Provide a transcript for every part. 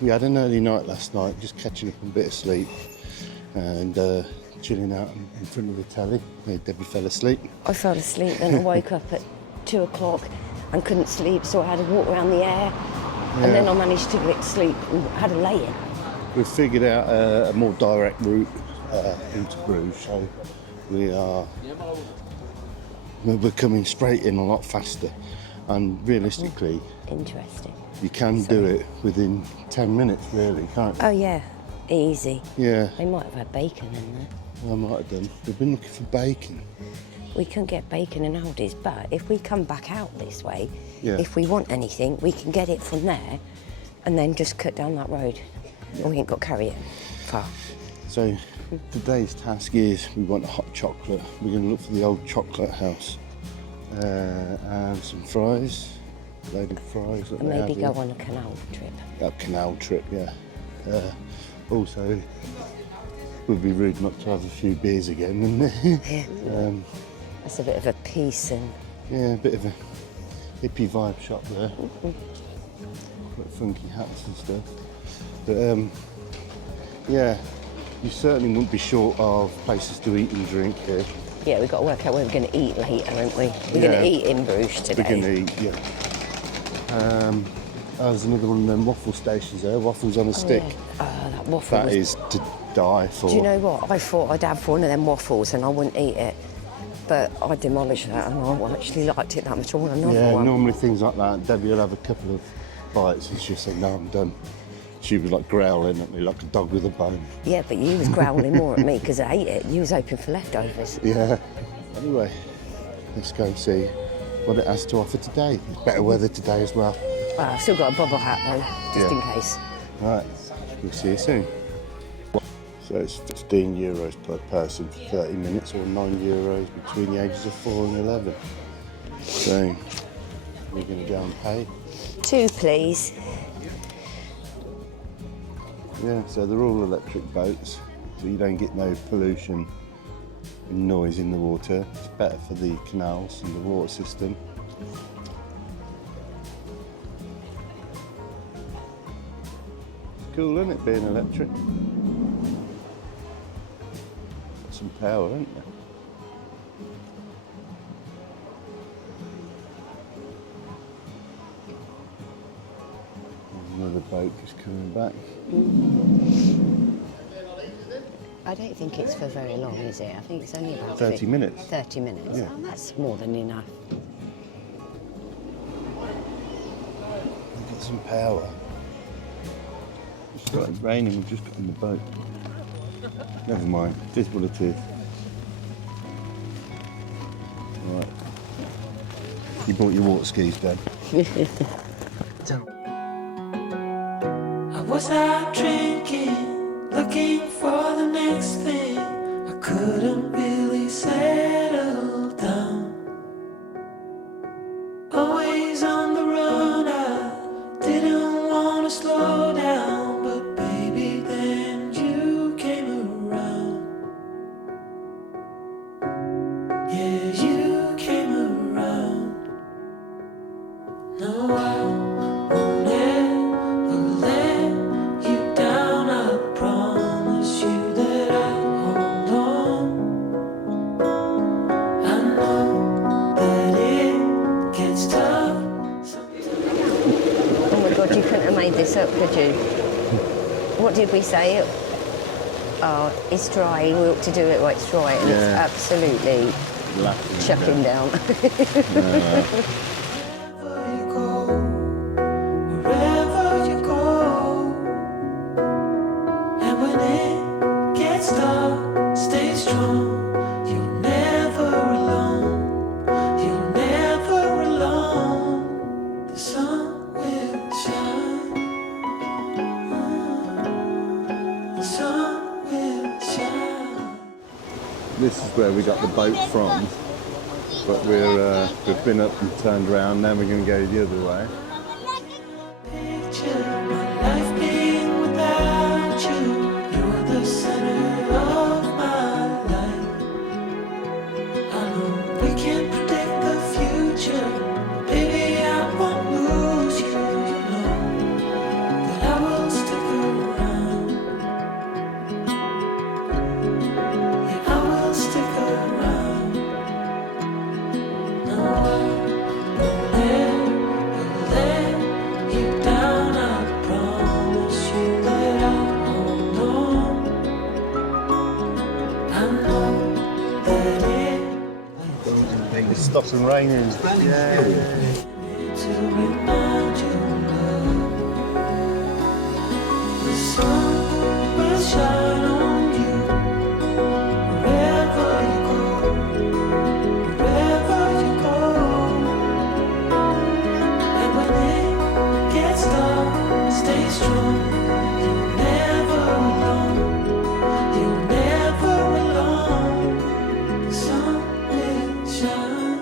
we had an early night last night, just catching up on a bit of sleep and chilling out in front of the telly. Debbie fell asleep. I fell asleep and I woke up at 2 o'clock and couldn't sleep, so I had to walk around the air. And then I managed to get sleep and had a lay-in. We've figured out a more direct route into Bruges, so we're coming straight in a lot faster. And realistically, interesting. You can do it within 10 minutes, really, can't you? Oh yeah, easy. Yeah. They might have had bacon in there. I might have done. We've been looking for bacon. We can get bacon in Aldi's, but if we come back out this way, yeah. If we want anything, we can get it from there and then just cut down that road. Yeah. We ain't got to carry it far. So today's task is we want a hot chocolate. We're going to look for the old chocolate house and some fries, loaded fries. And maybe go on a canal trip. A canal trip, yeah. Also, it would be rude not to have a few beers again, wouldn't it? Yeah. That's a bit of a piece and... Yeah, a bit of a hippie vibe shop there. Quite funky hats and stuff. But yeah, you certainly wouldn't be short of places to eat and drink here. Yeah, we've got to work out where we're going to eat later, aren't we? We're going to eat in Bruges today. We're going to eat, yeah. There's another one of them waffle stations there, waffles on a stick. Yeah. That waffle That is to die for. Do you know what? I thought I'd have one of them waffles and I wouldn't eat it. But I demolished that and I actually liked it that much. I want another one. Normally things like that, Debbie will have a couple of bites and she'll say, no, I'm done. She was like growling at me like a dog with a bone. Yeah, but you was growling more at me because I ate it. You was hoping for leftovers. Yeah. Anyway, let's go and see what it has to offer today. Better weather today as well. Well, I've still got a bobble hat though, just in case. Right, we'll see you soon. So it's €15 per person for 30 minutes, or €9 between the ages of 4 and 11. So we're going to go and pay. 2, please. Yeah, so they're all electric boats, so you don't get no pollution and noise in the water. It's better for the canals and the water system. Cool, isn't it, being electric? Got some power, isn't it? Another boat just coming back. I don't think it's for very long, is it? I think it's only about 30 minutes. 30 minutes. Yeah. Oh, that's more than enough. Get some power. It started raining, we've just got in the boat. Never mind, it is what it is. Right. You bought your water skis, Ben? I was out drinking, looking for the next thing. I couldn't really settle down. Always on the run, I didn't want to slow down. But baby, then you came around. Yeah, you came around. No, I won't ever let you down. I promise you that I'll hold on. I know that it gets tough. Oh my God, you couldn't have made this up, could you? What did we say? Oh, it's dry. We ought to do it while it's dry, and it's absolutely chucking down. Wherever you go, and when it gets dark, stay strong. You're never alone. You're never alone. The sun will shine. The sun will shine. This is where we got the boat from, but we've been up and turned around, now we're going to go the other way. Picture my life being without you. You're the center of my life. I know we can't predict the future, but baby, I won't lose you. You know that I will still It's stopping raining. Yeah. To remind you love. The sun will shine on you wherever you go, wherever you go. And when it gets dark, stay strong. You're never alone. You're never alone. The sun will shine.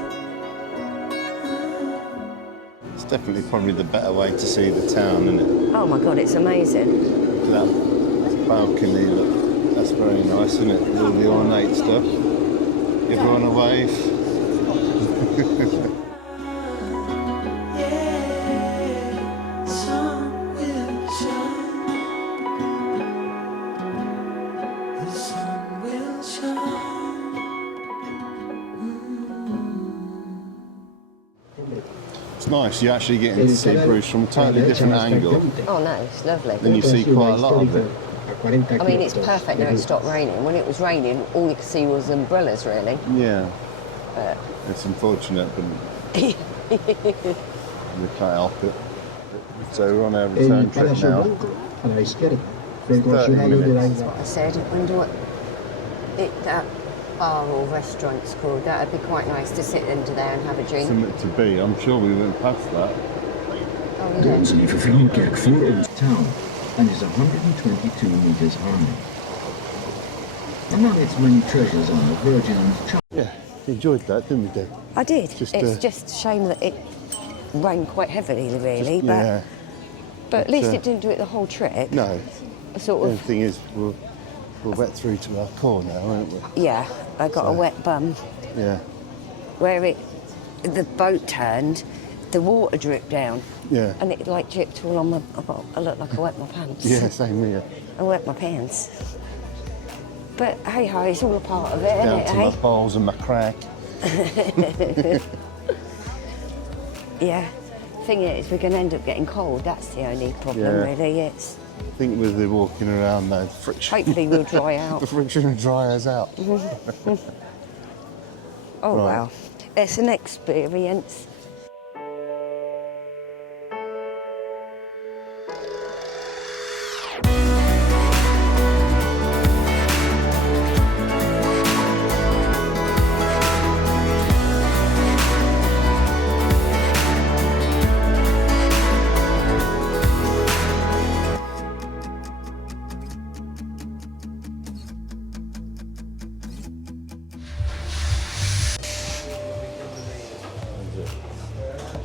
It's definitely probably the better way to see the town, isn't it? Oh my God, it's amazing. That balcony, look, that's very nice, isn't it? With all the ornate stuff. Give everyone a wave. Yeah, sun will shine. The sun will shine. It's nice, you're actually getting to see Bruges from a totally different angle. Oh no, it's lovely. And you see quite a lot of it. I mean, it's perfect now. It stopped raining. When it was raining, all you could see was umbrellas, really. Yeah. But It's unfortunate, but we can't help it. So we're on our return trip now. 30 minutes. I said, I wonder what that bar or restaurant's called. That'd be quite nice to sit under there and have a drink. Something to be. I'm sure we went past that. Oh De yeah. Onze Lieve Vrouwenkerk voor ons town and is 122 meters high. Among its many treasures are Virgin Yeah, enjoyed that, didn't we, Deb? I did. Just, It's just a shame that it rained quite heavily, really. Yeah. But at least uh, it didn't do it the whole trip. No. Sort The of. thing is, we're wet through to our core now, aren't we? Yeah, I got a wet bum. Yeah. Where the boat turned, the water dripped down. Yeah. And it like dripped all on my. I looked like I wet my pants. Yeah, same here. I wet my pants. But hey ho, it's all a part of it, isn't Down it? to Hey? my balls and my crack. Yeah. Thing is, we're going to end up getting cold. That's the only problem, Yeah. really. It's I think with the walking around, though, friction. hopefully we'll dry out. The friction will dry us out. Oh Right. well, it's an experience.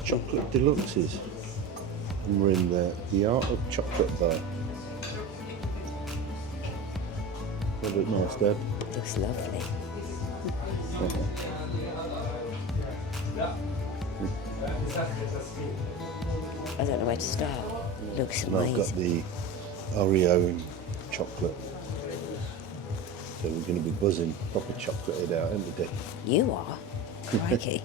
Chocolate deluxes. And we're in the art of chocolate bar. That look nice, Deb. Looks lovely. I don't know where to start. Looks And I've got amazing. the Oreo and chocolate. So we're going to be buzzing proper chocolate out, aren't we, Deb? You are? Crikey.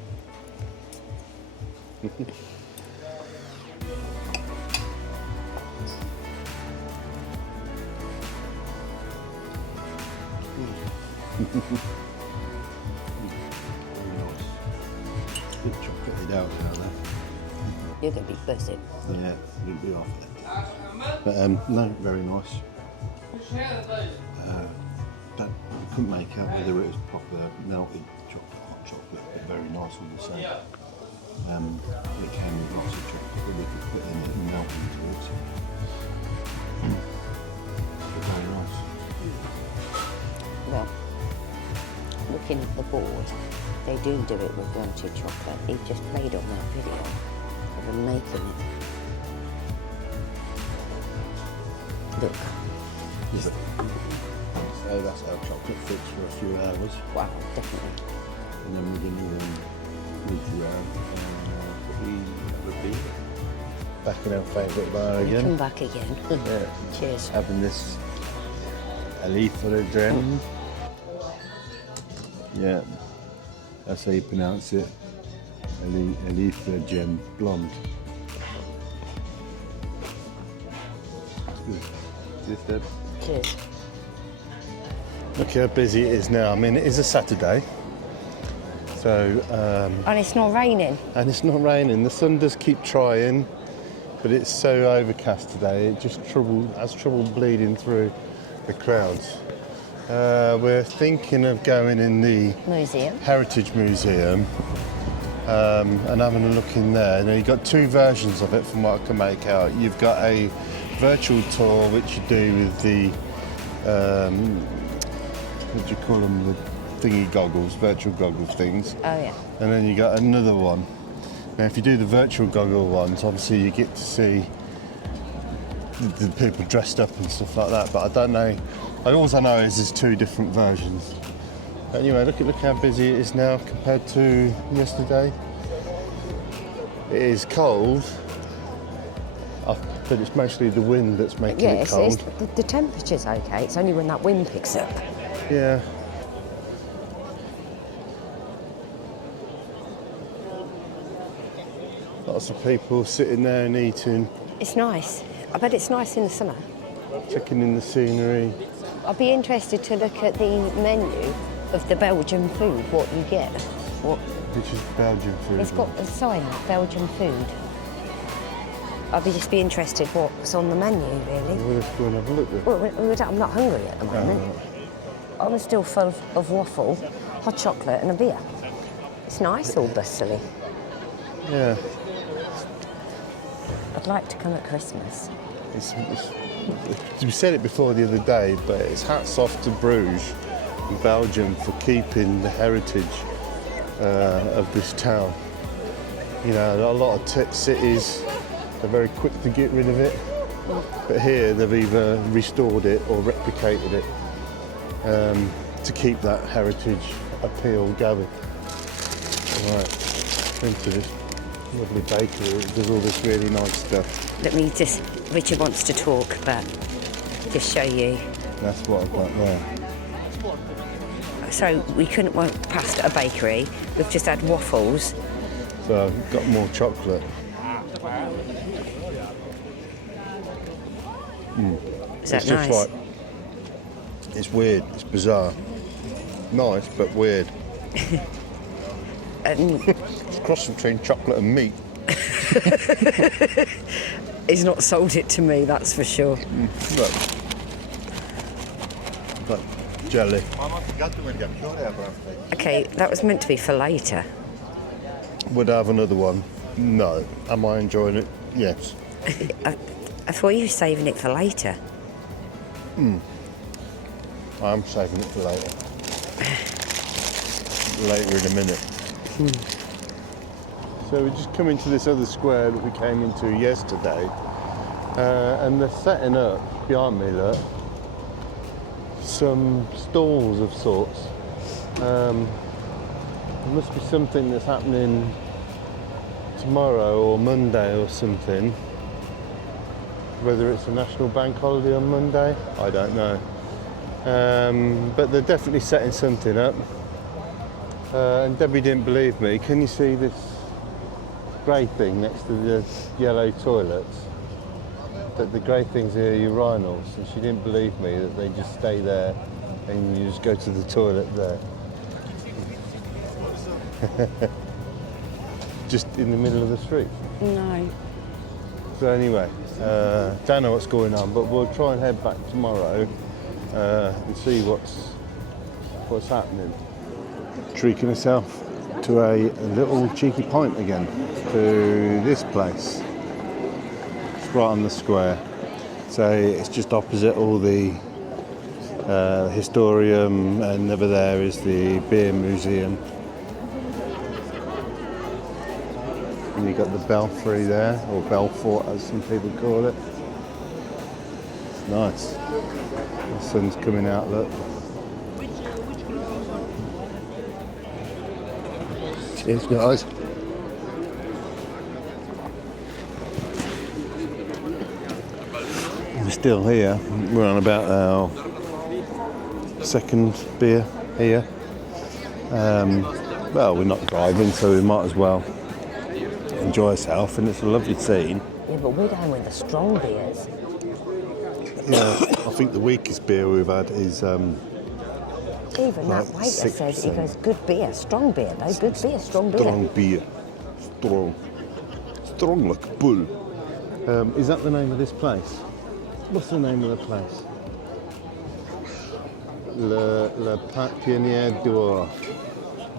Good chocolate out now, though. You're going to be buzzing. Yeah, you'll be off it. But no, very nice. But I couldn't make out whether it was proper melted chocolate, hot chocolate, but very nice all the same. It came with lots of chocolate that we could put in it and melt into it. But very nice. Well, looking at the board, they do it with melted chocolate. He just played on that video of them making it. Look. So that's how chocolate fits for a few hours. Wow, definitely. And then we're going to have a beer. Back in our favourite bar Come again. back again. Yeah. Cheers. Having this itinerary. Yeah, that's how you pronounce it. Itinerary blonde. Cheers, Deb. Cheers. Look how busy it is now. I mean, it is a Saturday, So, And it's not raining. and it's not raining. The sun does keep trying, but it's so overcast today. It just has trouble bleeding through the clouds. We're thinking of going in the Museum. Heritage Museum and having a look in there. Now, you've got two versions of it from what I can make out. You've got a virtual tour which you do with the what do you call them, the thingy goggles, virtual goggle things. Oh yeah. And then you got another one. Now if you do the virtual goggle ones, obviously you get to see the people dressed up and stuff like that, but I don't know, all I know is there's two different versions. Anyway, look how busy it is now compared to yesterday. It is cold, but it's mostly the wind that's making it cold. The temperature's okay. It's only when that wind picks up. Yeah. Lots of people sitting there and eating, It's nice. I bet it's nice in the summer. checking in the scenery. I'd be interested to look at the menu of the Belgian food, what you get. Which is Belgian food. It's got a sign, Belgian food. I'd just be interested what's on the menu, really. We'll have to go and have a look then. Well, I'm not hungry at the moment. I'm still full of waffle, hot chocolate and a beer. It's nice, all bustly. Yeah. I'd like to come at Christmas. We said it before the other day, but it's hats off to Bruges and Belgium for keeping the heritage of this town. You know, a lot of cities, they're very quick to get rid of it, but here they've either restored it or replicated it to keep that heritage appeal going. Right, into this lovely bakery that does all this really nice stuff. Let me just, Richard wants to talk, but just show you. That's what I've got there. So we couldn't walk past a bakery. We've just had waffles. So I've got more chocolate. Is that It's just nice? like, it's weird, it's bizarre. Nice, but weird. It's a cross between chocolate and meat. He's not sold it to me, that's for sure. Look. Like jelly. Okay, that was meant to be for later. Would I have another one? No. Am I enjoying it? Yes. I thought you were saving it for later. I'm saving it for later. Later in a minute. So we just come into this other square that we came into yesterday, and they're setting up behind me, look, some stalls of sorts. There must be something that's happening tomorrow or Monday or something. Whether it's a national bank holiday on Monday, I don't know. But they're definitely setting something up. And Debbie didn't believe me. Can you see this grey thing next to the yellow toilets? That the grey things are urinals, and she didn't believe me that they just stay there and you just go to the toilet there. Just in the middle of the street. No. So anyway, don't know what's going on, but we'll try and head back tomorrow and see what's happening. Treating herself to a little cheeky pint again to this place. It's right on the square. So it's just opposite all the historium, and over there is the beer museum. And you've got the belfry there, or Belfort as some people call it. It's nice. The sun's coming out, look. Cheers, guys. We're still here. We're on about our second beer here. Well, we're not driving, so we might as well enjoy ourselves, and it's a lovely scene. Yeah, but we're going with the strong beers. Yeah, I think the weakest beer we've had is Even like that waiter said, he 6%. goes, good beer, strong beer, though, good beer, strong beer. Strong beer. Strong like bull. Is that the name of this place? What's the name of the place? Le Panier d'Or.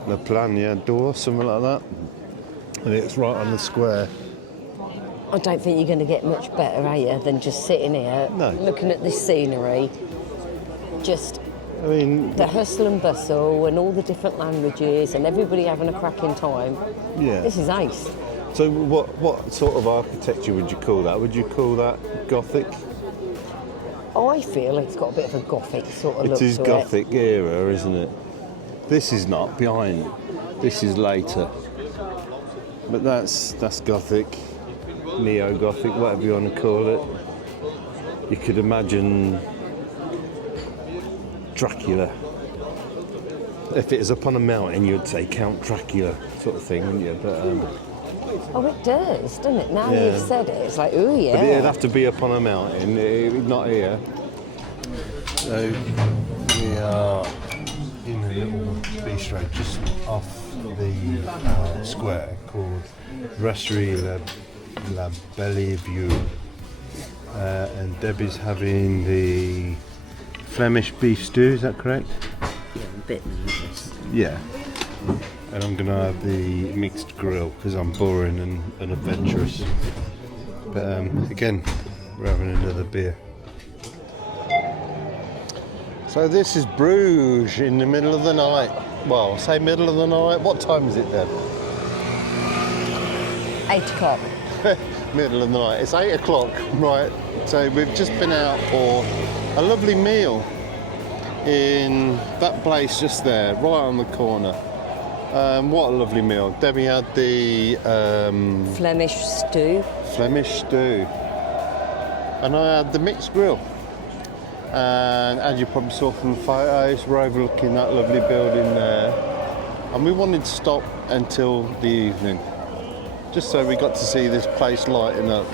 Le Panier d'Or, something like that. And it's right on the square. I don't think you're going to get much better, are you, than just sitting here, No. looking at this scenery, just I mean, the hustle and bustle and all the different languages and everybody having a cracking time. yeah. This is ace. So what sort of architecture would you call that? Would you call that Gothic? I feel it's got a bit of a Gothic sort of look It is to Gothic era, isn't it? This is not behind. This is later. But that's Gothic, neo-Gothic, whatever you want to call it. You could imagine Dracula. If it was up on a mountain, you'd say Count Dracula sort of thing, wouldn't you? But Oh, it does, doesn't it? Now Yeah. you've said it, it's like, ooh, yeah. But it'd have to be up on a mountain, not here. So we are in a little bistro just off the square called Brasserie La Belle Vue. And Debbie's having the Flemish beef stew, is that correct? Yeah, a bit nervous. Yeah. And I'm gonna have the mixed grill because I'm boring and unadventurous. But again, we're having another beer. So this is Bruges in the middle of the night. Well, say middle of the night. What time is it then? 8 o'clock. Middle of the night. It's 8 o'clock, right? So we've just been out for a lovely meal in that place just there, right on the corner. What a lovely meal. Debbie had the Flemish stew. Flemish stew, and I had the mixed grill. And as you probably saw from the photos, we're overlooking that lovely building there. And we wanted to stop until the evening, just so we got to see this place lighting up.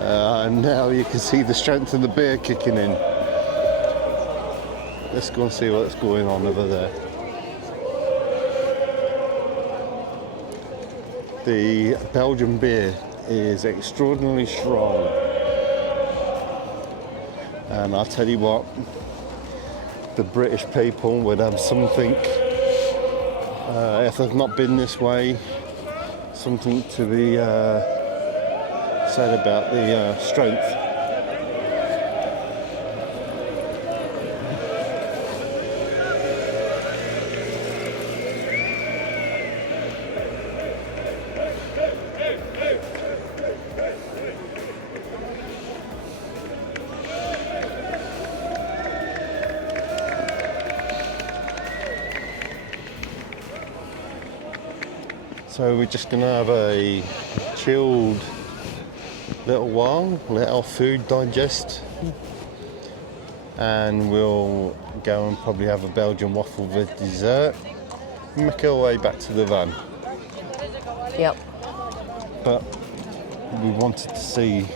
And now you can see the strength of the beer kicking in. Let's go and see what's going on over there. The Belgian beer is extraordinarily strong. And I'll tell you what, the British people would have something, if they've not been this way, something to be said about the strength. So we're just going to have a chilled little while, let our food digest, and we'll go and probably have a Belgian waffle with dessert and make our way back to the van. Yep. But we wanted to see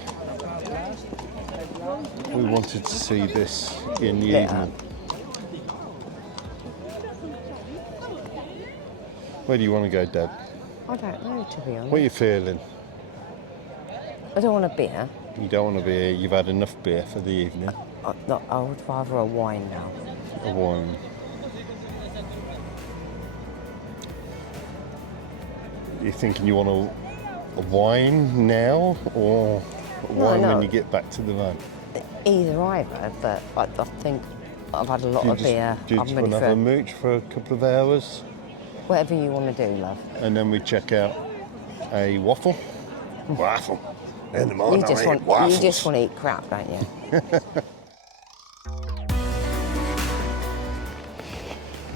this in the Yeah. evening. Where do you want to go, Deb? I don't know, to be honest. What are you feeling? I don't want a beer. You don't want to be here, you've had enough beer for the evening. I would rather a wine now. A wine. You thinking you want a wine now or a wine no. when you get back to the van? Either, but I think I've had a lot of beer. Do you I'm just ready want to for have a mooch for a couple of hours whatever you want to do, love. and then we check out a waffle? Waffle. In the morning, You just I eat want waffles. to eat crap, don't you?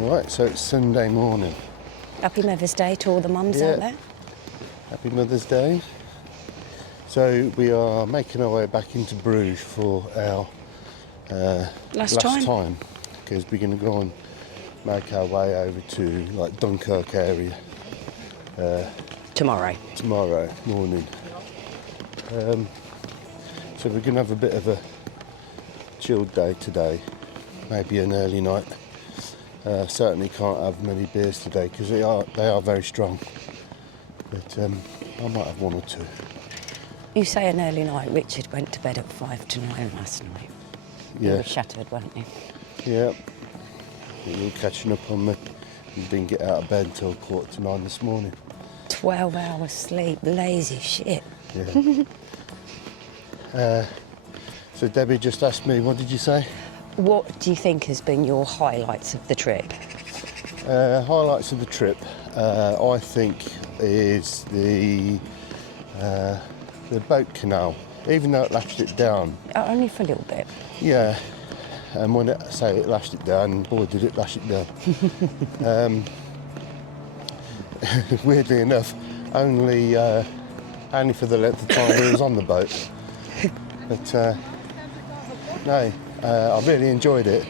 Right, so it's Sunday morning. Happy Mother's Day to all the mums Yeah. out there. Happy Mother's Day. So we are making our way back into Bruges for our Last time. because we're going to go and make our way over to like Dunkirk area Tomorrow. tomorrow morning. So we're going to have a bit of a chilled day today, maybe an early night Certainly can't have many beers today because they are very strong. But I might have one or two. You say an early night. Richard went to bed at 5 to 9 last night. Yeah. You were shattered, weren't you? Yeah. You were catching up on me. You didn't get out of bed until 8:45 this morning. 12 hours sleep, lazy shit. Yeah. So Debbie just asked me, what did you say? What do you think has been your highlights of the trip? Highlights of the trip, I think, is the boat canal. Even though it lashed it down. Only for a little bit. Yeah. And when I say it lashed it down, boy did it lash it down. Weirdly enough, only for the length of time we was on the boat. But no, I really enjoyed it.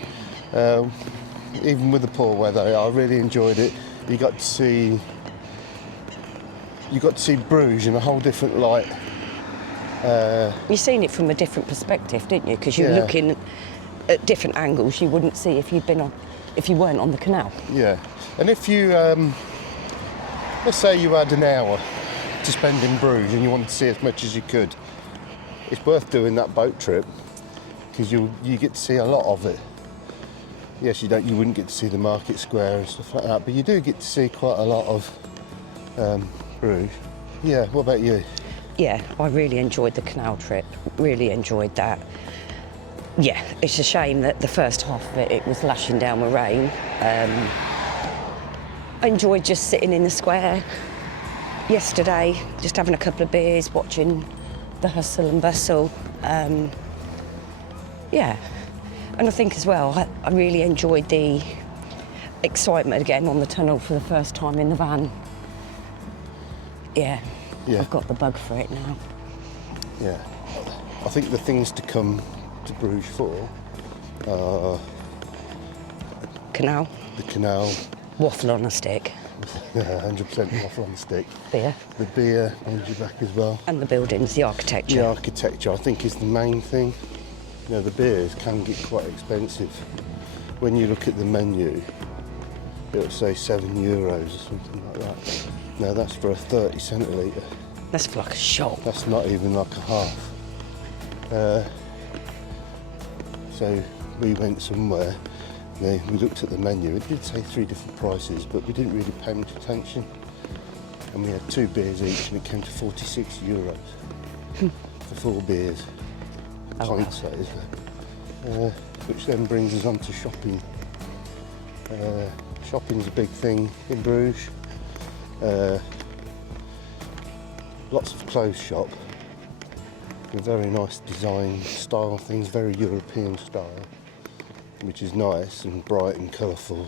Even with the poor weather, I really enjoyed it. You got to see Bruges in a whole different light. You've seen it from a different perspective, didn't you? Because you're looking at different angles you wouldn't see if you weren't on the canal. Yeah, and if you let's say you had an hour to spend in Bruges and you wanted to see as much as you could, it's worth doing that boat trip because you get to see a lot of it. Yes, you wouldn't get to see the market square and stuff like that, but you do get to see quite a lot of Bruges. Yeah, what about you? Yeah, I really enjoyed the canal trip. Really enjoyed that. Yeah, it's a shame that the first half of it was lashing down with rain. I enjoyed just sitting in the square yesterday, just having a couple of beers, watching the hustle and bustle. Yeah, and I think as well, I really enjoyed the excitement again on the tunnel for the first time in the van. Yeah, I've got the bug for it now. Yeah, I think the things to come to Bruges for are Canal. the canal, Waffle on a stick. 100% waffle on the stick. Beer. The beer brings you back as well. And the buildings, the architecture. The architecture, I think, is the main thing. You know, the beers can get quite expensive. When you look at the menu, it'll say €7 or something like that. Now that's for a 30 centilitre. That's for like a shop. That's not even like a half. So we went somewhere, we looked at the menu, it did say 3 different prices, but we didn't really pay much attention. And we had 2 beers each and it came to €46 for 4 beers. Pints, that is. Which then brings us on to shopping. Shopping's a big thing in Bruges. Lots of clothes shop with very nice design style things, very European style, which is nice and bright and colourful.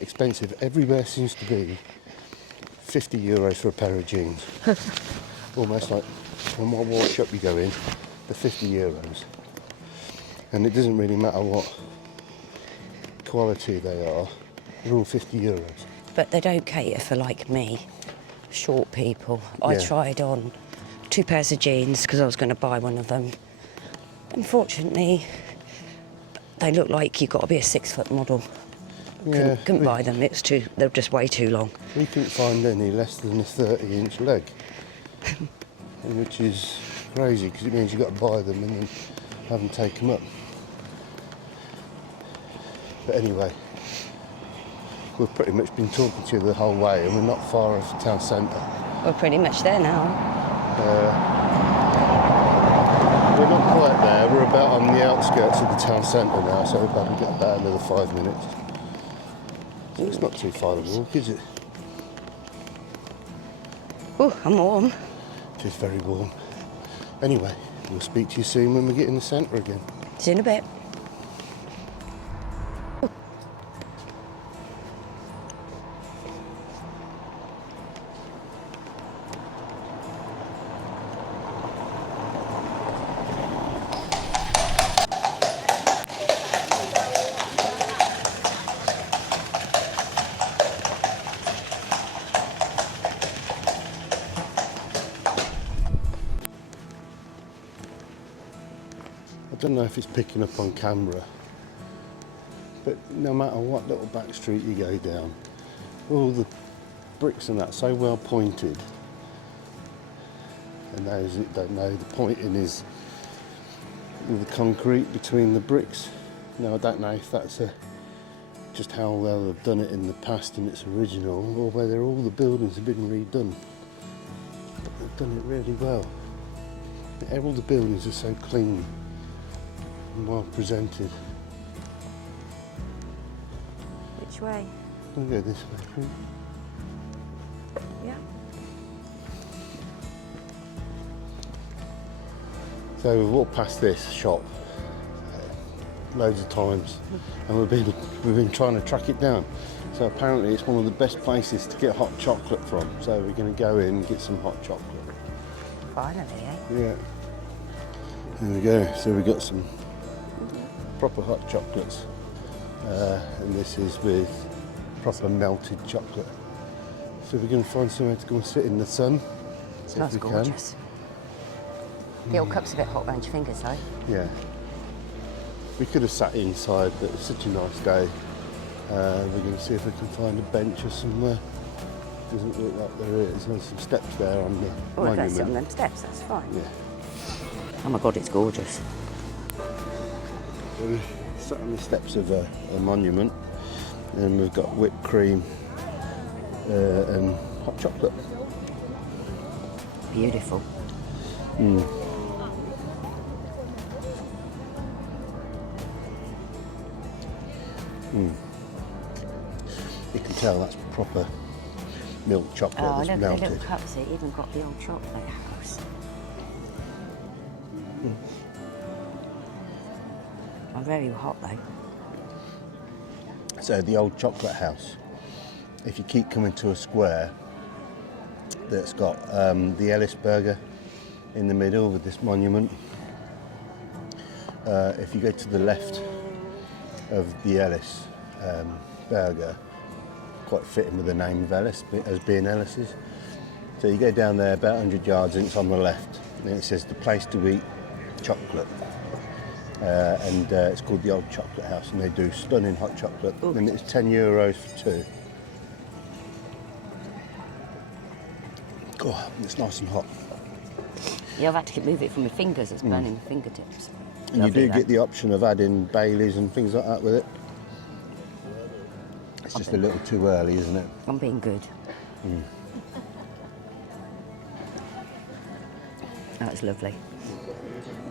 Expensive everywhere seems to be €50 for a pair of jeans. Almost like no matter what shop you go in, they're €50. And it doesn't really matter what quality they are, they're all €50. But they don't cater for, like me, short people. I tried on 2 pairs of jeans because I was going to buy one of them. Unfortunately, they look like you've got to be a 6-foot model. Yeah, Couldn't buy them, they're just way too long. We couldn't find any less than a 30-inch leg, which is crazy because it means you've got to buy them and then have them take them up. But anyway, we've pretty much been talking to you the whole way and we're not far off the town centre. We're pretty much there now. We're not quite there, we're about on the outskirts of the town centre now, so we'll probably get about another 5 minutes. So it's not too far to walk, is it? Oh, I'm warm. It is very warm. Anyway, we'll speak to you soon when we get in the centre again. See you in a bit. I don't know if it's picking up on camera, But no matter what little back street you go down, all the bricks and that so well pointed. And those that don't know, the pointing is the concrete between the bricks. Now I don't know if that's just how well they've done it in the past and it's original, or whether all the buildings have been redone. But they've done it really well. All the buildings are so clean and well presented. Which way? We'll go this way. Yeah. So we've walked past this shop loads of times, and we've been trying to track it down. So apparently it's one of the best places to get hot chocolate from. So we're going to go in and get some hot chocolate. Finally, eh? Yeah. Here we go. So we've got some proper hot chocolates, and this is with proper melted chocolate. So we're going to find somewhere to go and sit in the sun. Smells gorgeous. The old cup's a bit hot around your fingers, though. Yeah. We could have sat inside, but it's such a nice day. We're going to see if we can find a bench or somewhere. Doesn't look like there is. There's some steps there on the Oh, if that's monument. on them steps, that's fine. Yeah. Oh my God, it's gorgeous. So we sat on the steps of a monument, and we've got whipped cream and hot chocolate. Beautiful. You can tell that's proper milk chocolate Oh, that's look, the melted. little cups, it even got the old chocolate house. I'm very hot though. So the old chocolate house, if you keep coming to a square that's got the Ellis burger in the middle with this monument, if you go to the left of the Ellis burger, quite fitting with the name of Ellis as being Ellis's. So you go down there about 100 yards and it's on the left, and it says the place to eat chocolate. And it's called the Old Chocolate House, and they do stunning hot chocolate. Ooh. And it's €10 for two. Oh, it's nice and hot. Yeah, I've had to move it from my fingers, it's burning my fingertips. And Lovely, you do though. get the option of adding Baileys and things like that with it. It's just a little too early, isn't it? I'm being good. That's lovely.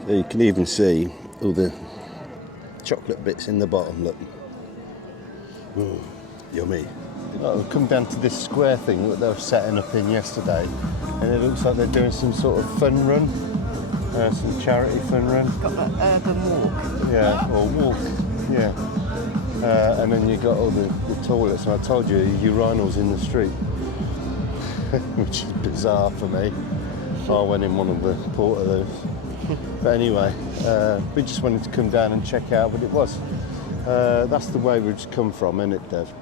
So you can even see all the chocolate bits in the bottom, look. Ooh, yummy. We've come down to this square thing that they were setting up in yesterday, and it looks like they're doing some sort of fun run, some charity fun run. Got an urban walk. Yeah, or walk, yeah. And then you got all the toilets, and I told you, urinals in the street, which is bizarre for me. I went in one of the portaloos. But anyway, we just wanted to come down and check out what it was. That's the way we've just come from, isn't it, Dev?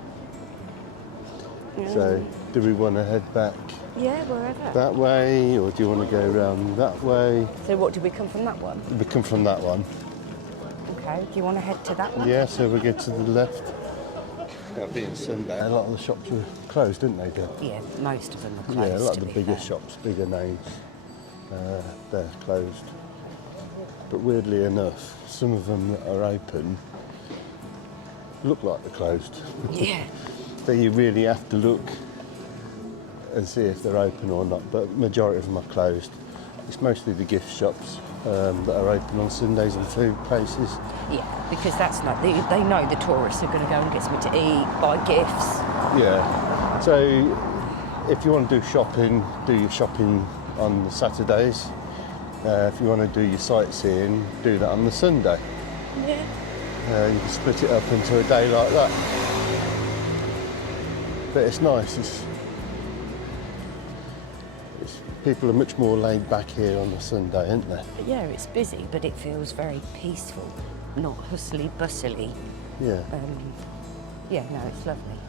So, do we want to head back Yeah, wherever. that way, or do you want to go around that way? So what, did we come from that one? We come from that one. Okay, do you want to head to that one? Yeah, so we go to the left. That being Sunday, a lot of the shops were closed, didn't they, Dev? Yeah, most of them are closed. Yeah, a lot to of the be bigger fair. shops, bigger names, they're closed. But weirdly enough, some of them that are open look like they're closed. Yeah. So you really have to look and see if they're open or not, but majority of them are closed. It's mostly the gift shops that are open on Sundays and food places. Yeah, because that's not, they know the tourists are going to go and get something to eat, buy gifts. Yeah, so if you want to do your shopping on the Saturdays. If you want to do your sightseeing, do that on the Sunday. Yeah. You can split it up into a day like that. But it's nice. People are much more laid back here on a Sunday, aren't they? Yeah, it's busy, but it feels very peaceful, not hustly bustly. Yeah. Yeah, no, it's lovely.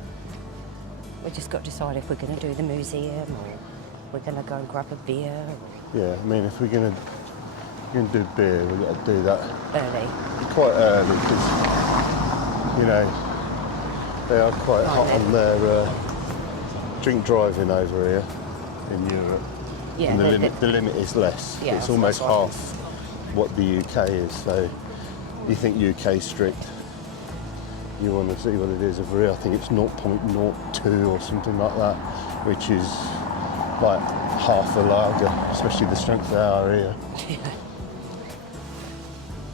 We just got to decide if we're going to do the museum or we're going to go and grab a beer. Yeah, I mean, if we're going to do beer, we've got to do that Early. quite early because, you know, they are quite hot on their drink driving over here in Europe. Yeah, And the limit is less. Yeah, It's almost that's what half what the UK is. So you think UK strict, you want to see what it is over here. I think it's 0.02 or something like that, which is like half a lager, especially the strength they are here. Yeah.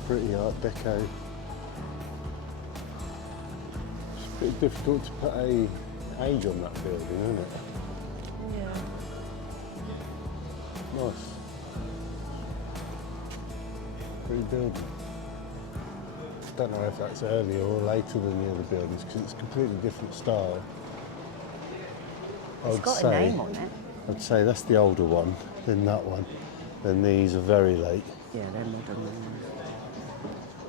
Pretty Art Deco. It's pretty difficult to put a age on that building, isn't it? Yeah. Nice. Pretty building. Don't know if that's earlier or later than the other buildings because it's a completely different style. It's got a name on it. I'd say that's the older one, then that one, then these are very late. Yeah, they're modern ones.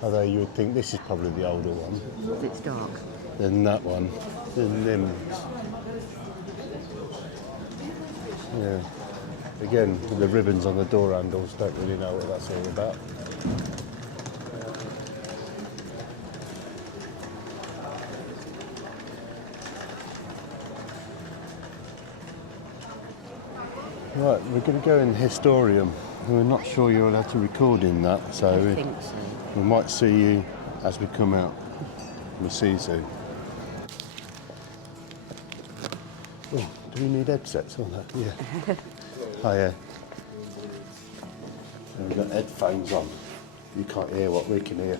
Although you would think this is probably the older one. It's dark. Then that one, then them. Yeah. Again, the ribbons on the door handles, don't really know what that's all about. Right, we're going to go in Historium. We're not sure you're allowed to record in that, so I think so. we might see you as we come out. We'll see you soon. Oh, do we need headsets on that? Yeah. Oh yeah. And we've got headphones on. You can't hear what we can hear.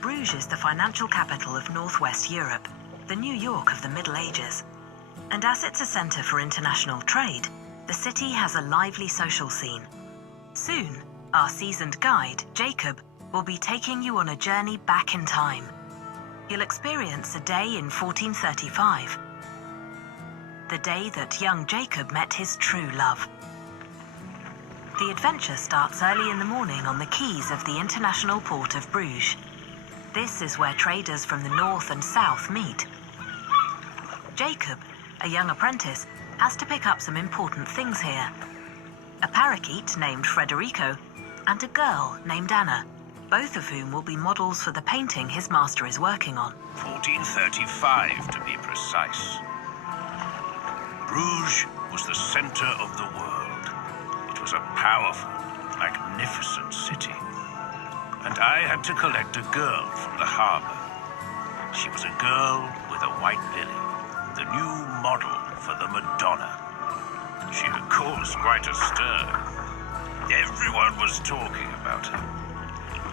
Bruges is the financial capital of northwest Europe, the New York of the Middle Ages. And as it's a centre for international trade, the city has a lively social scene. Soon, our seasoned guide, Jacob, will be taking you on a journey back in time. You'll experience a day in 1435. The day that young Jacob met his true love. The adventure starts early in the morning on the quays of the international port of Bruges. This is where traders from the north and south meet. Jacob, a young apprentice, has to pick up some important things here. A parakeet named Frederico and a girl named Anna, both of whom will be models for the painting his master is working on. 1435 to be precise. Bruges was the center of the world. It was a powerful, magnificent city. And I had to collect a girl from the harbor. She was a girl with a white lily, the new model for the Madonna. She had caused quite a stir. Everyone was talking about her.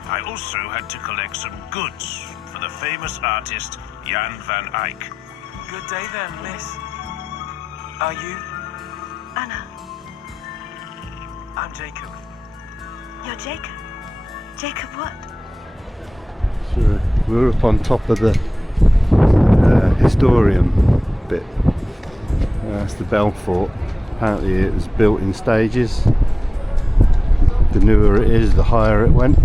I also had to collect some goods for the famous artist Jan van Eyck. Good day then, miss. Are you? Anna, I'm Jacob. you're Jacob. Jacob what? So we're up on top of the Historium bit. That's the Belfort. Apparently it was built in stages. The newer it is, the higher it went.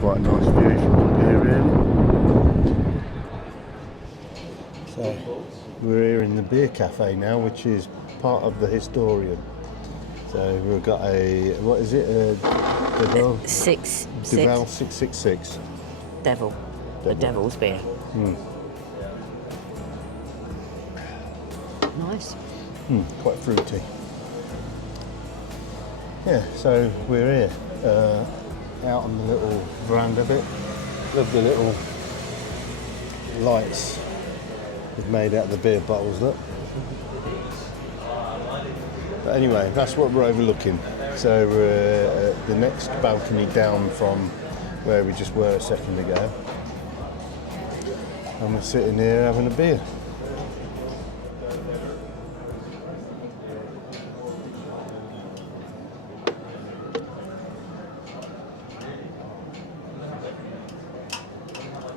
Quite a nice view from up here, really. So we're here in the beer cafe now, which is part of the Historium. So we've got a, what is it? A Duvel? Duvel 666. Devil. The Devil's beer. Nice. Quite fruity. Yeah, so we're here, out on the little veranda bit. Love the little lights we've made out of the beer bottles, look. But anyway, that's what we're overlooking. So we're at the next balcony down from where we just were a second ago. And we're sitting here having a beer.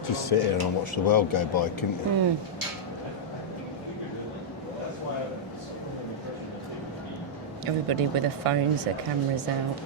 Just sit here and watch the world go by, couldn't you? Everybody with their phones, their cameras out.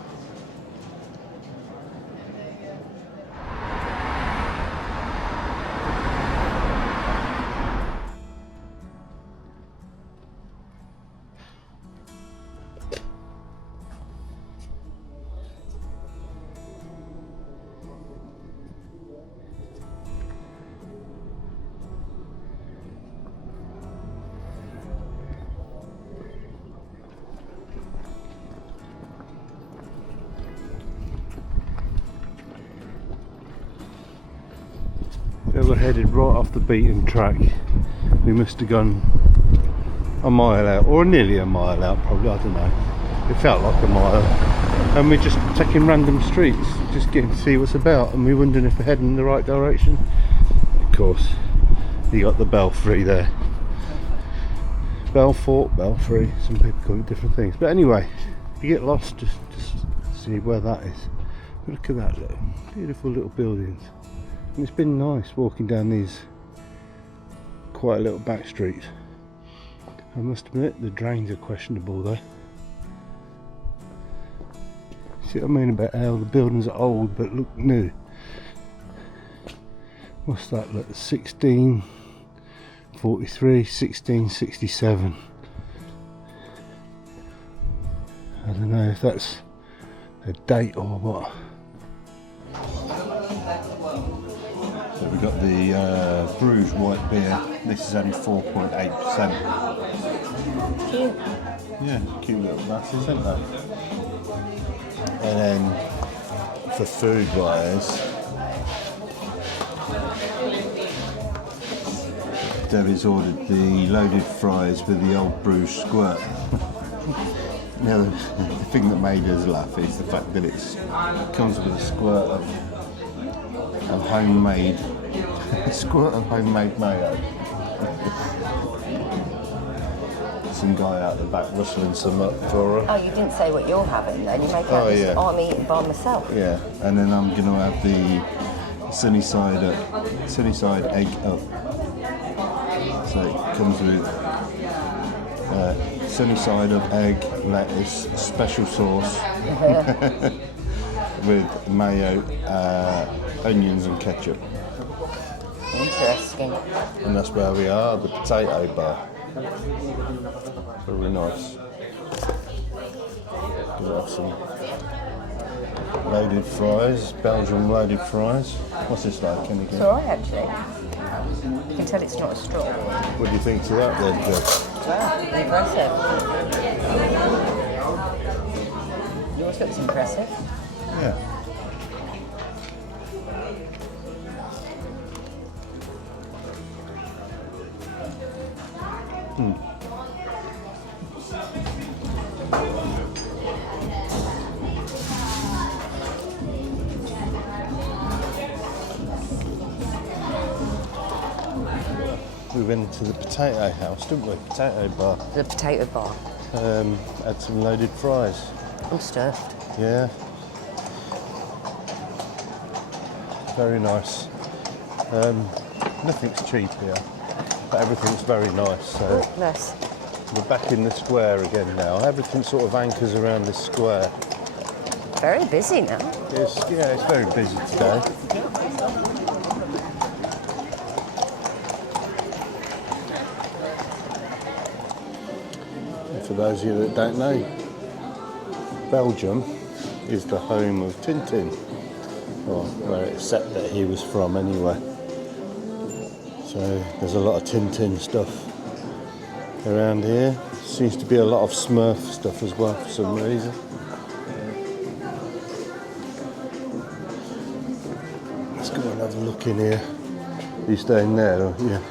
that we're headed right off the beaten track. We must have gone a mile out, or nearly a mile out probably, I don't know. It felt like a mile. And we're just taking random streets, just getting to see what's about, and we're wondering if we're heading in the right direction. Of course, you got the belfry there. Belfort, belfry, some people call it different things. But anyway, if you get lost, just see where that is. But look at that, little beautiful little buildings. And it's been nice walking down these quite a little back streets. I must admit, the drains are questionable though. See what I mean about how the buildings are old but look new? What's that? Look, 1643, 1667. I don't know if that's a date or what. So we've got the Bruges white beer. This is only 4.8%. Cute. Yeah, cute little glasses, aren't they? And then for food wise, Debbie's ordered the loaded fries with the old Bruges squirt. Now the thing that made us laugh is the fact that it comes with a squirt of homemade mayo. Some guy out the back rustling some up for her. Oh, you didn't say what you're having then. You make out Oh, this, yeah. I'm eating by myself. Yeah, and then I'm gonna have the sunny side egg up. So it comes with sunny side up egg, lettuce, special sauce with mayo, onions and ketchup. Interesting. And that's where we are, the potato bar. Very nice. We'll have some loaded fries, Belgian loaded fries. What's this like? Can you It's get? alright actually. You can tell it's not a straw. What do you think to that then, Joe? Wow, impressive. Yours looks impressive. Yeah. We went to the potato house, didn't we? Potato bar. The potato bar. Had some loaded fries. I'm stuffed. Yeah. Very nice. Nothing's cheap here, but everything's very nice. So Nice. we're back in the square again now. Everything sort of anchors around this square. Very busy now. It's very busy today. And for those of you that don't know, Belgium is the home of Tintin, or where it's set that he was from anyway. So there's a lot of Tintin stuff around here. Seems to be a lot of Smurf stuff as well for some reason. Let's go and have a look in here. Are you staying there? Or? Yeah.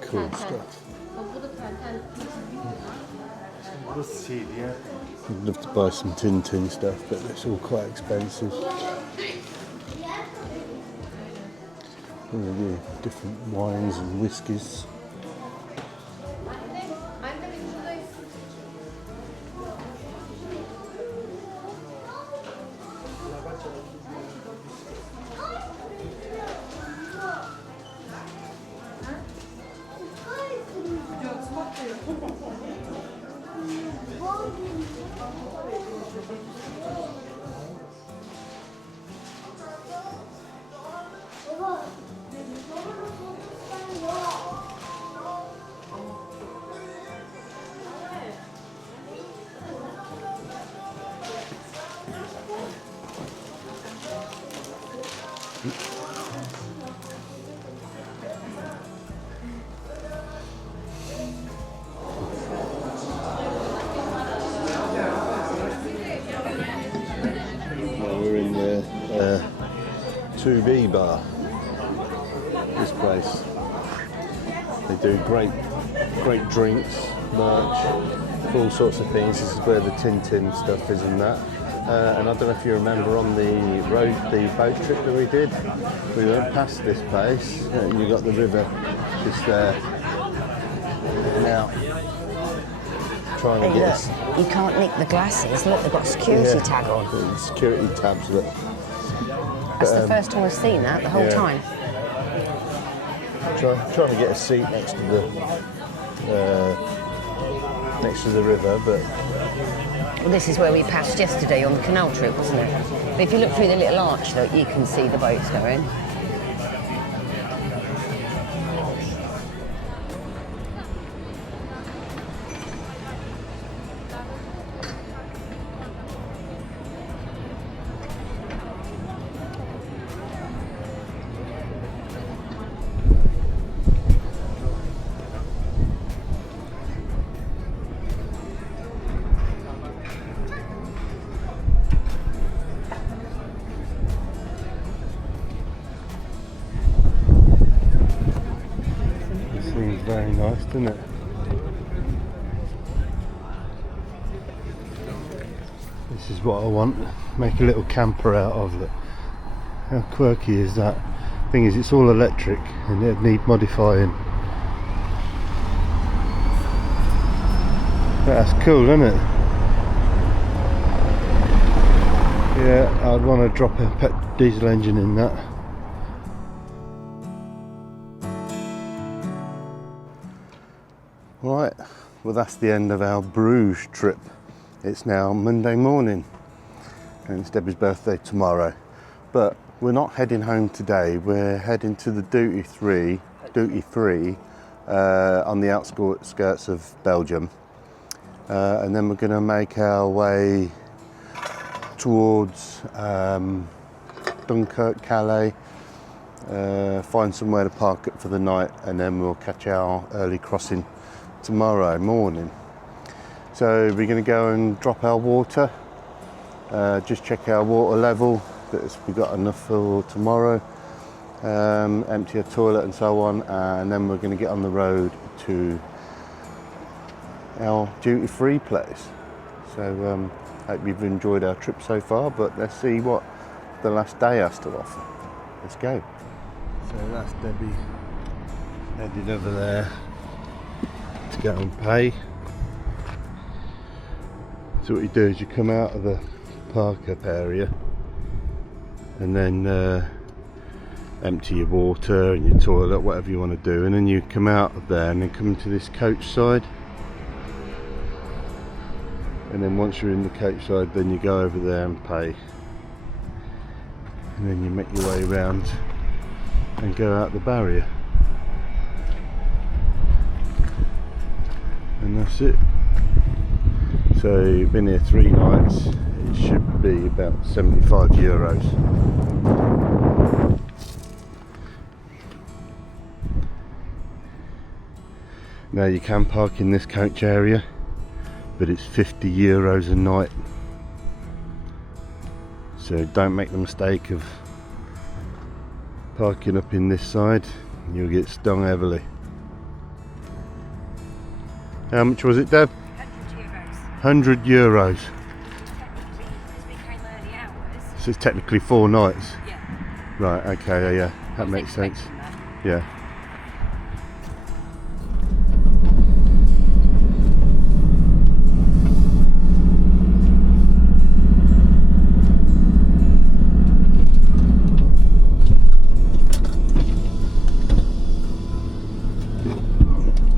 Cool stuff. I'd love to buy some Tintin stuff, but it's all quite expensive. The different wines and whiskies. We're in the 2B bar. This place. They do great drinks, merch, all sorts of things. This is where the Tintin stuff is and that. And I don't know if you remember on the boat trip that we did, we went past this place and you got the river just there. Now, trying to get us. You can't nick the glasses. Look, they've got a security tag on. The security tabs, look. That's the first time I've seen that the whole time. Trying to get a seat next to the river, but Well, this is where we passed yesterday on the Canal trip, wasn't it? But if you look through the little arch, though, you can see the boats going. seems very nice, doesn't it? This is what I want. Make a little camper out of it. How quirky is that? Thing is, it's all electric and it'd need modifying. That's cool, isn't it? Yeah, I'd want to drop a diesel engine in that. Right, well that's the end of our Bruges trip. It's now Monday morning and it's Debbie's birthday tomorrow. But we're not heading home today, we're heading to the duty free on the outskirts of Belgium. And then we're going to make our way towards Dunkirk, Calais, find somewhere to park it for the night, and then we'll catch our early crossing tomorrow morning. So we're going to go and drop our water, just check our water level, that we've got enough for tomorrow, empty our toilet and so on, and then we're going to get on the road to our duty-free place. So hope you've enjoyed our trip so far, but let's see what the last day has to offer. Let's go. So that's Debbie headed over there to go and pay. So what you do is you come out of the park up area and then empty your water and your toilet, whatever you want to do, and then you come out of there and then come into this coach side. And then once you're in the coach side, then you go over there and pay. And then you make your way around and go out the barrier. And that's it. So you've been here 3 nights, it should be about €75. Now you can park in this coach area, but it's €50 a night. So don't make the mistake of parking up in this side, you'll get stung heavily. How much was it, Deb? €100. €100. So it's technically 4 nights. Yeah. Right, okay, yeah, that makes sense. Yeah.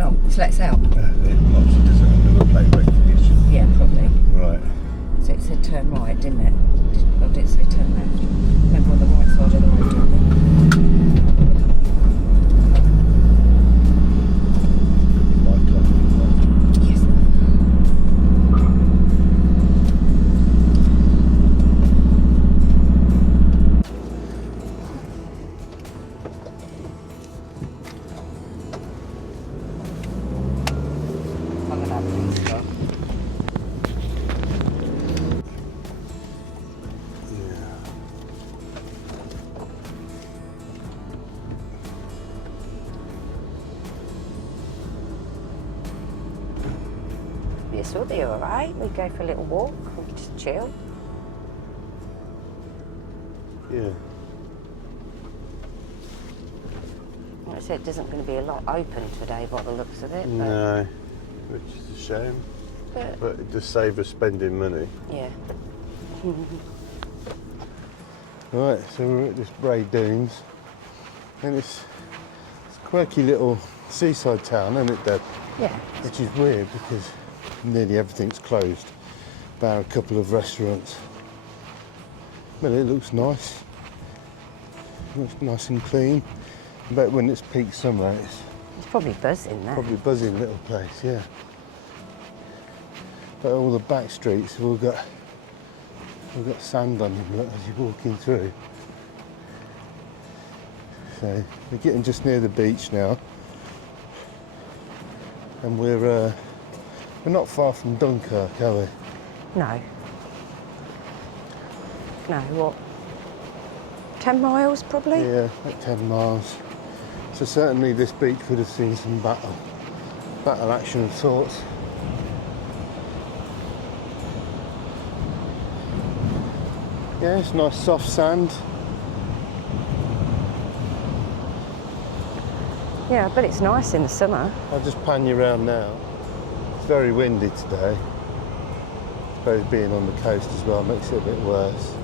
Oh, so let's out. Obviously doesn't have number plate recognition. Yeah, probably. Right. So it said turn right, didn't it? Or did it say turn left? Remember on the right side of the road, didn't it? Yes. this will be all right. We go for a little walk, we can just chill. Yeah. Like I said, there isn't going to be a lot open today by the looks of it. No, which is a shame. But it does save us spending money. Yeah. Right, so we're at this Bray Dunes, and it's a quirky little seaside town, isn't it, Deb? Yeah. Which is weird because nearly everything's closed, bar a couple of restaurants. But it looks nice. It looks nice and clean. But when it's peak summer, it's probably buzzing there. probably a buzzing little place, yeah. But all the back streets have all got sand on them, look, as you're walking through. So we're getting just near the beach now, and we're not far from Dunkirk, are we? No. No, what? 10 miles probably? Yeah, like 10 miles. So certainly this beach would have seen some battle action of sorts. Yeah, it's nice soft sand. Yeah, but it's nice in the summer. I'll just pan you around now. It's very windy today. I suppose being on the coast as well makes it a bit worse.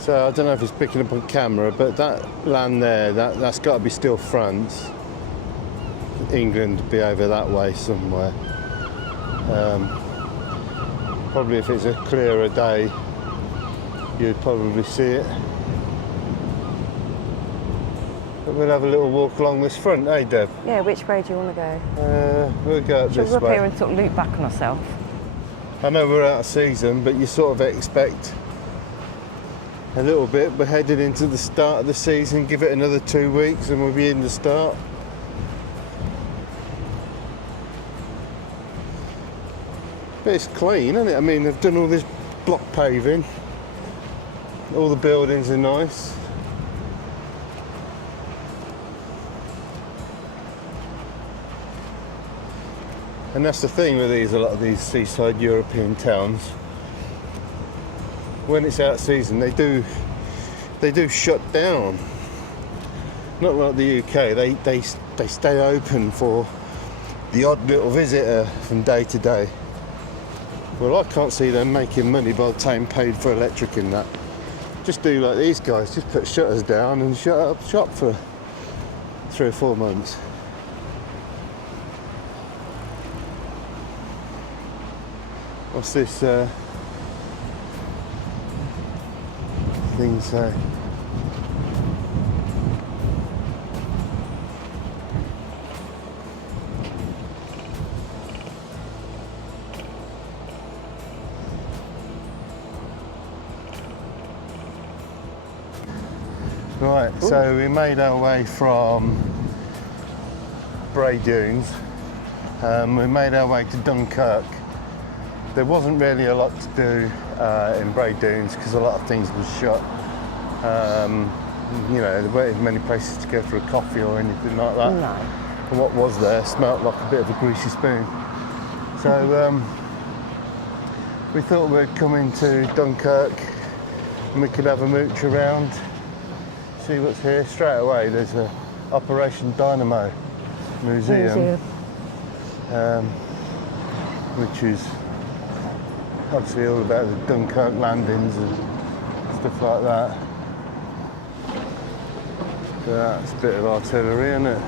So I don't know if it's picking up on camera, but that land there, that's got to be still France. England would be over that way somewhere. Probably if it's a clearer day, you'd probably see it. But we'll have a little walk along this front, eh, Deb? Yeah, which way do you want to go? We'll go up Shall this we up way. here and sort of loop back on ourselves? I know we're out of season, but you sort of expect a little bit. We're headed into the start of the season. Give it another 2 weeks and we'll be in the start. But it's clean, isn't it? I mean, they've done all this block paving. All the buildings are nice. And that's the thing with a lot of these seaside European towns. When it's out season, they do shut down. Not like the UK. They stay open for the odd little visitor from day to day. Well, I can't see them making money by the time paid for electric and that. Just do like these guys, just put shutters down and shut up shop for 3 or 4 months. What's this thing say? Right, so we made our way from Bray Dunes. We made our way to Dunkirk. There wasn't really a lot to do in Bray Dunes because a lot of things were shut. You know, there weren't many places to go for a coffee or anything like that. No. And what was there smelt like a bit of a greasy spoon. So we thought we'd come into Dunkirk and we could have a mooch around, see what's here. Straight away there's a Operation Dynamo museum. Which is obviously all about the Dunkirk landings and stuff like that. So that's a bit of artillery, isn't it?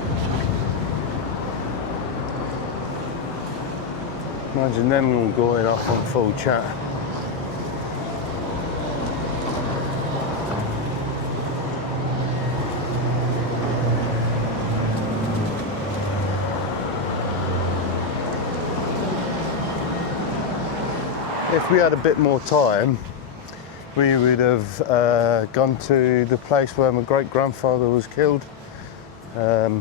Imagine them all going off on full chat. If we had a bit more time, we would have gone to the place where my great-grandfather was killed. That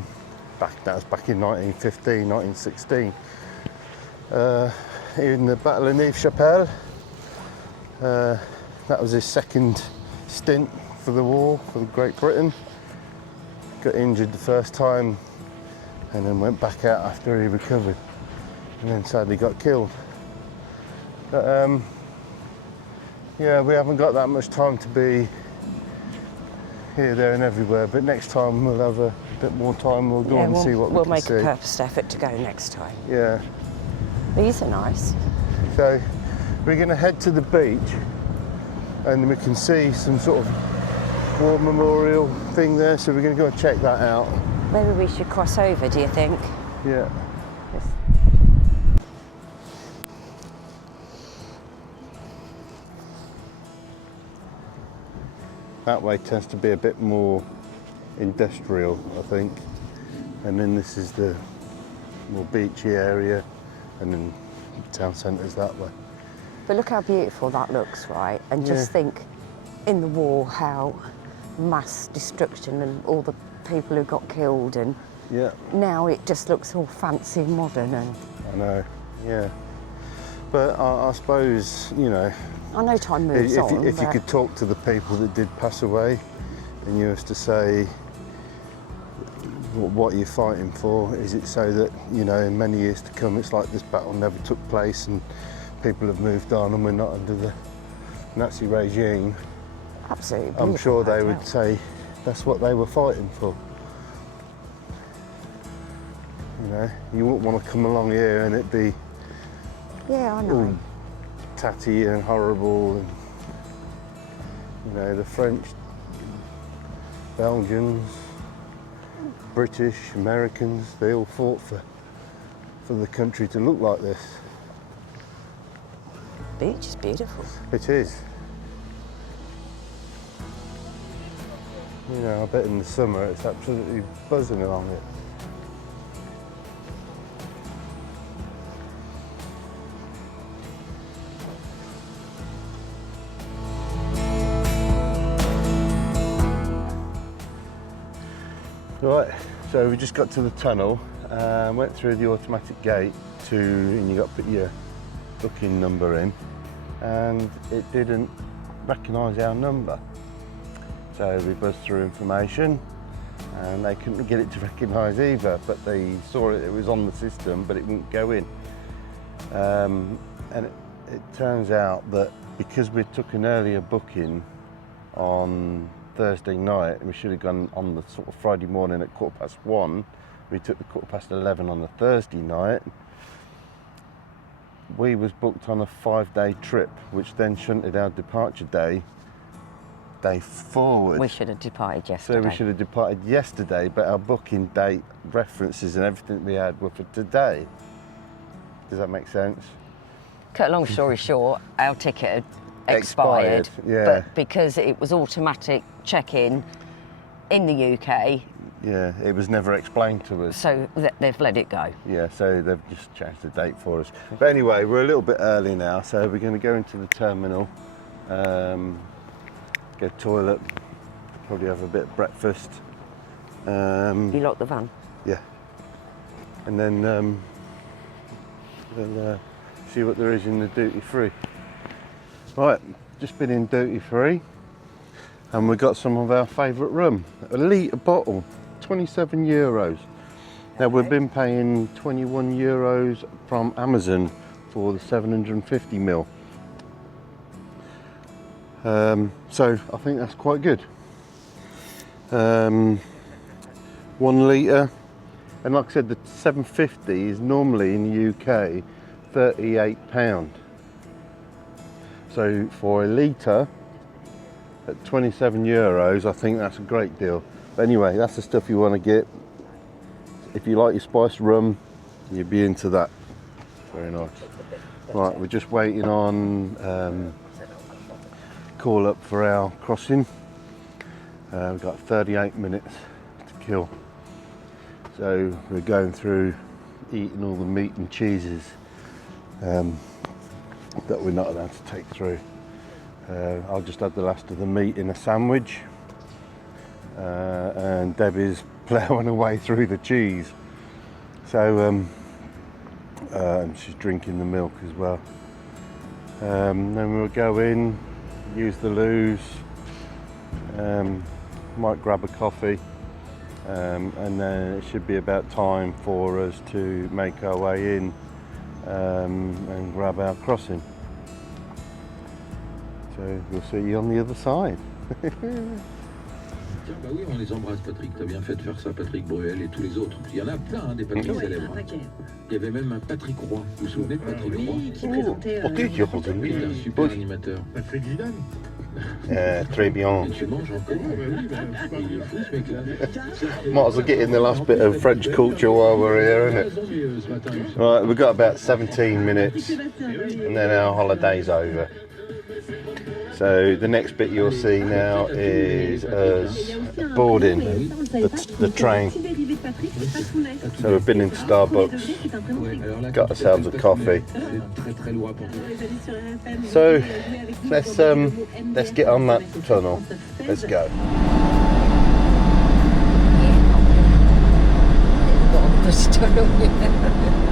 was back in 1915, 1916. In the Battle of Neuve-Chapelle. That was his second stint for the war, for Great Britain. got injured the first time and then went back out after he recovered and then sadly got killed. But yeah, we haven't got that much time to be here, there and everywhere, but next time we'll have a bit more time. We'll go and see what we we'll can make see. a purposed effort to go next time. Yeah. These are nice. So we're going to head to the beach and we can see some sort of war memorial thing there, so we're going to go and check that out. Maybe we should cross over, do you think? Yeah. That way tends to be a bit more industrial, I think. And then this is the more beachy area, and then the town centre's that way. But look how beautiful that looks, right? And just Yeah. think, in the war, how mass destruction and all the people who got killed, and Yeah, now it just looks all fancy and modern. And I know, yeah. But I suppose, you know, I know time moves on. if you but could talk to the people that did pass away and you was to say, what are you fighting for? Is it so that, you know, in many years to come, it's like this battle never took place and people have moved on and we're not under the Nazi regime? absolutely, I'm sure they beautiful would say that's what they were fighting for. You know, you wouldn't want to come along here and it be Yeah, I know. all tatty and horrible, and you know, the French, Belgians, British, Americans, they all fought for the country to look like this. Beach is beautiful. It is. You know, I bet in the summer it's absolutely buzzing along it. Right, so we just got to the tunnel, went through the automatic gate and you got to put your booking number in, and it didn't recognise our number. So we buzzed through information and they couldn't get it to recognise either, but they saw it was on the system but it wouldn't go in. And it turns out that because we took an earlier booking on Thursday night, and we should have gone on the sort of Friday morning at 1:15. We took the 11:15 on the Thursday night. We was booked on a 5-day trip, which then shunted our departure day forward. We should have departed yesterday. So we should have departed yesterday, but our booking date references and everything we had were for today. Does that make sense? Cut a long story short, our ticket had expired, yeah. but because it was automatic check-in in the UK, Yeah, it was never explained to us. so they've let it go. Yeah, so they've just changed the date for us. But anyway, we're a little bit early now, so we're going to go into the terminal, go toilet, probably have a bit of breakfast. You locked the van? Yeah. And then we'll see what there is in the duty free. Right, just been in duty free and we got some of our favourite rum. A litre bottle, 27 euros. Now we've been paying 21 euros from Amazon for the 750 ml. So I think that's quite good. 1 litre, and like I said, the 750 is normally in the UK £38. So for a litre at 27 euros, I think that's a great deal. But anyway, that's the stuff you want to get. If you like your spiced rum, you'd be into that. Very nice. Right, we're just waiting on call up for our crossing. We've got 38 minutes to kill. So we're going through eating all the meat and cheeses that we're not allowed to take through. I'll just have the last of the meat in a sandwich, and Debbie's ploughing away through the cheese. So and she's drinking the milk as well. Then we'll go in, use the loos, might grab a coffee, and then it should be about time for us to make our way in and grab our crossing. So we'll see you on the other side. Tiens, bah oui, on les embrasse, Patrick. T'as bien fait de faire ça, Patrick Bruel et tous les autres. Il y en a plein, hein, des Patrick célèbres. Il y avait même un Patrick Roy. Vous vous souvenez de Patrick Roy? Qui présentait... Patrick, il rentre Qui était un super animateur. Patrick Vidal. Très bien. Et tu manges encore? Il est fou, ce mec-là. Might as well get in the last bit of French culture while we're here, innit? Right, we've got about 17 minutes and then our holiday's over. So the next bit you'll see now is us boarding the train. So we've been in Starbucks, got ourselves a coffee. So let's get on that tunnel. Let's go. This tunnel, yeah.